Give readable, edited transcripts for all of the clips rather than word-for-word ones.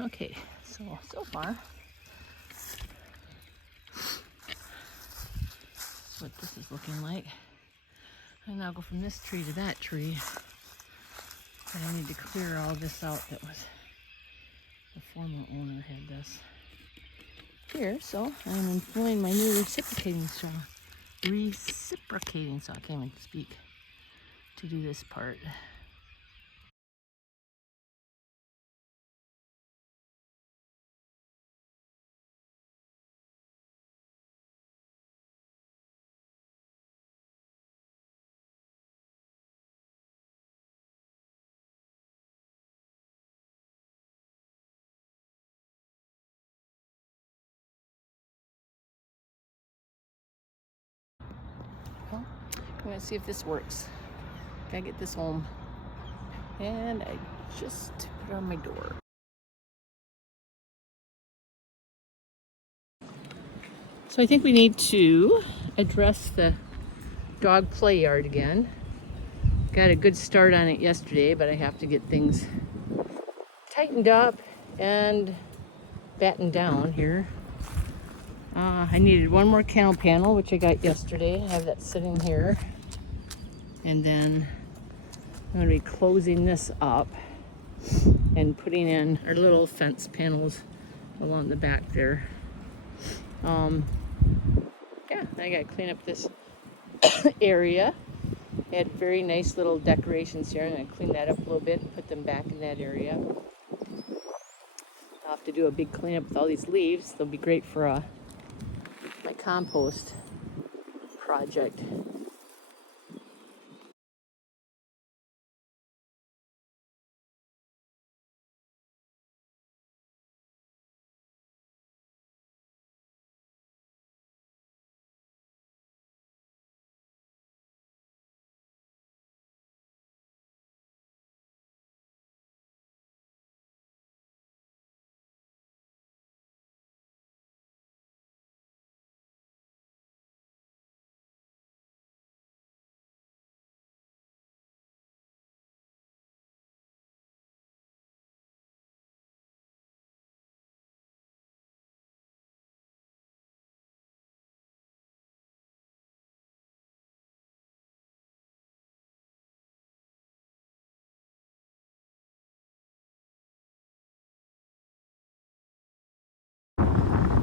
Okay, so far, that's what this is looking like. I now go from this tree to that tree. But I need to clear all this out that was the former owner had this here. So I'm employing my new reciprocating saw. Reciprocating saw, I can't even speak, to do this part. Well, I'm gonna see if this works. Gotta get this home. And I just put it on my door. So I think we need to address the dog play yard again. Got a good start on it yesterday, but I have to get things tightened up and battened down here. I needed one more kennel panel, which I got yesterday. I have that sitting here. And then I'm going to be closing this up and putting in our little fence panels along the back there. Yeah, I got to clean up this area. I had very nice little decorations here. I'm going to clean that up a little bit and put them back in that area. I'll have to do a big cleanup with all these leaves. They'll be great for my compost project.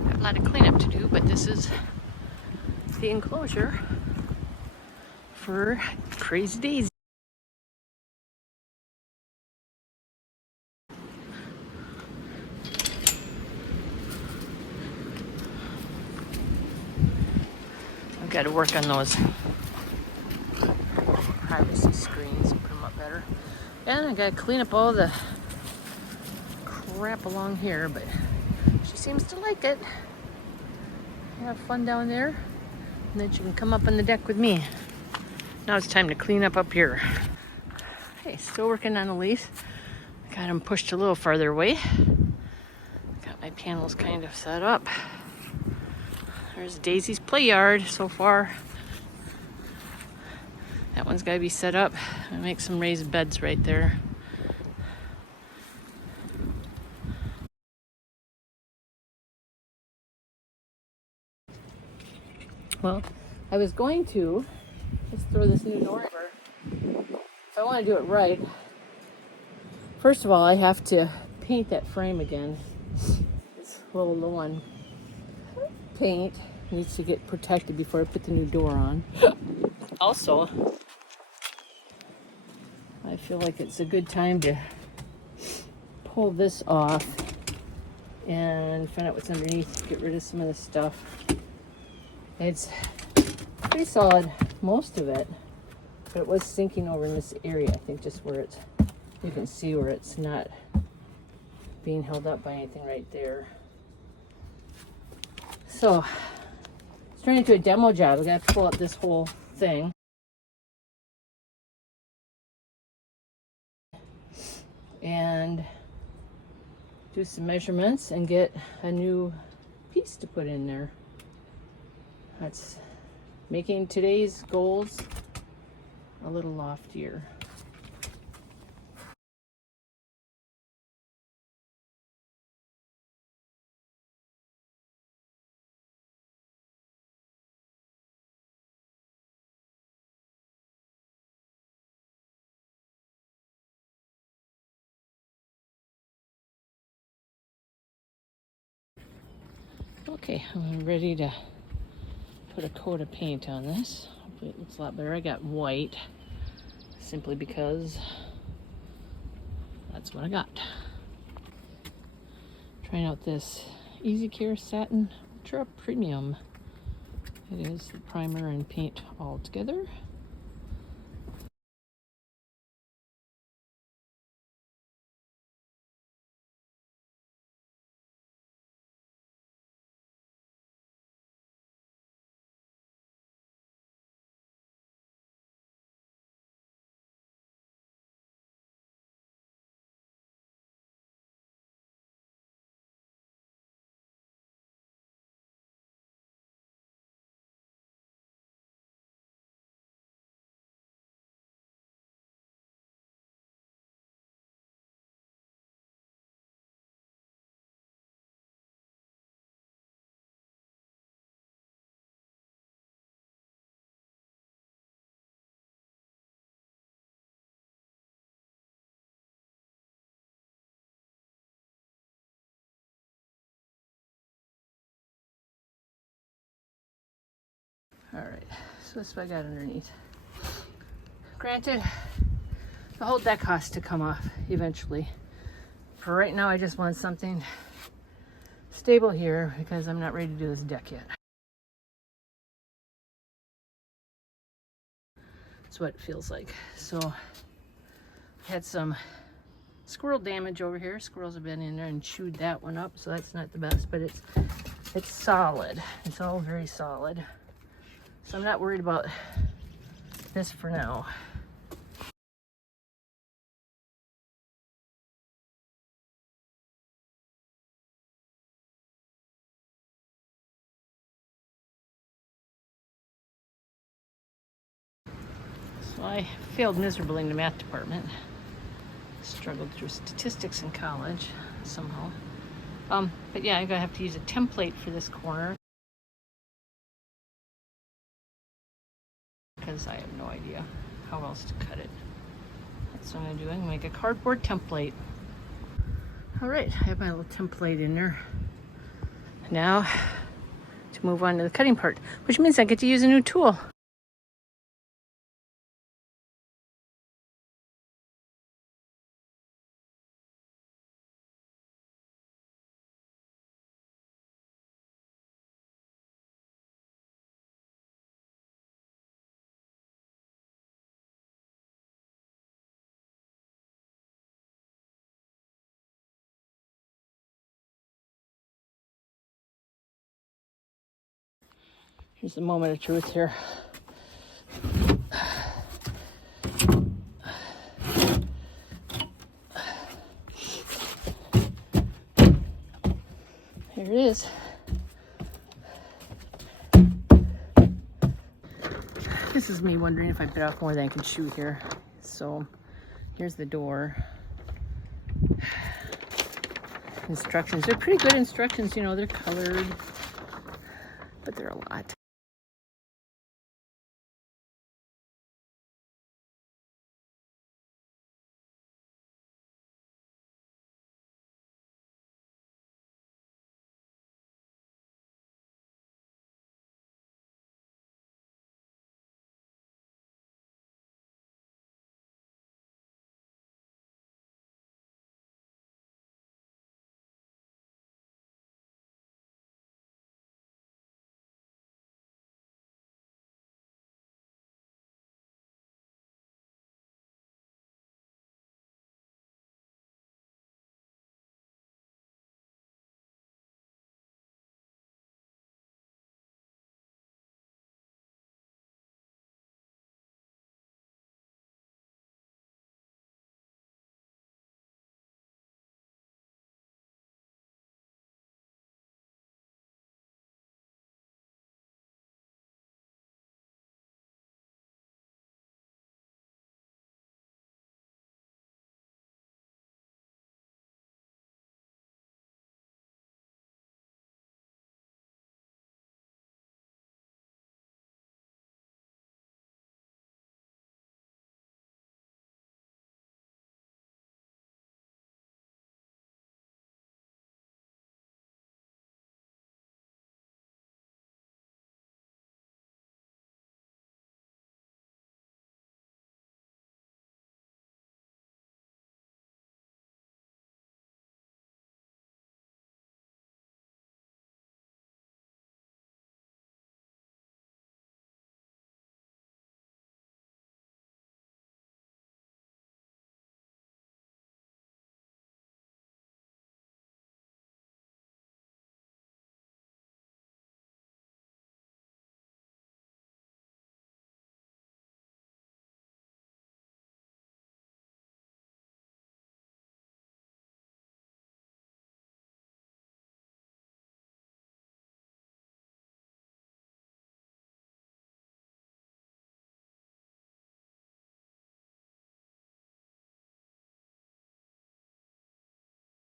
A lot of cleanup to do, but this is the enclosure for Crazy Daisy. I've got to work on those privacy screens and put them up better. And I got to clean up all the crap along here, but she seems to like it. Have fun down there, and then she can come up on the deck with me. Now it's time to clean up here. Okay, still working on the leaves. Got them pushed a little farther away. Got my panels kind of set up. There's Daisy's play yard so far. That one's got to be set up. I make some raised beds right there. Well, I was going to just throw this new door over. If I want to do it right, first of all, I have to paint that frame again. It's a little low on paint. Needs to get protected before I put the new door on. Also, I feel like it's a good time to pull this off and find out what's underneath, get rid of some of the stuff. It's pretty solid, most of it, but it was sinking over in this area, I think, just where it's, you can see where it's not being held up by anything right there. So, it's turning into a demo job. I got to pull up this whole thing. And do some measurements and get a new piece to put in there. That's making today's goals a little loftier. Okay, I'm ready to put a coat of paint on this. Hopefully it looks a lot better. I got white simply because that's what I got. Trying out this Easy Care Satin Ultra Premium. It is the primer and paint all together. All right, so that's what I got underneath. Granted, the whole deck has to come off eventually. For right now, I just want something stable here because I'm not ready to do this deck yet. That's what it feels like. So I had some squirrel damage over here. Squirrels have been in there and chewed that one up, so that's not the best, but it's solid. It's all very solid. So I'm not worried about this for now. So I failed miserably in the math department. Struggled through statistics in college somehow. But yeah, I'm gonna have to use a template for this corner because I have no idea how else to cut it. That's what I'm gonna do. I'm gonna make a cardboard template. All right, I have my little template in there. Now to move on to the cutting part, which means I get to use a new tool. Here's the moment of truth here. Here it is. This is me wondering if I bit off more than I can chew here. So here's the door. Instructions. They're pretty good instructions, you know, they're colored, but they're a lot.